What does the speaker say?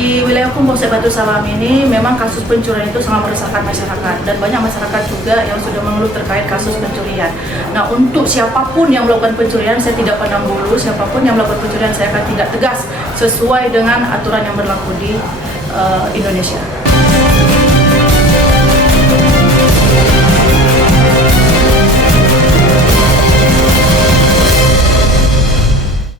di wilayah Polsek Baitussalam ini memang kasus pencurian itu sangat meresahkan masyarakat, dan banyak masyarakat juga yang sudah mengeluh terkait kasus pencurian. Nah, untuk siapapun yang melakukan pencurian, saya tidak pandang bulu, siapapun yang melakukan pencurian saya akan tindak tegas sesuai dengan aturan yang berlaku di Indonesia.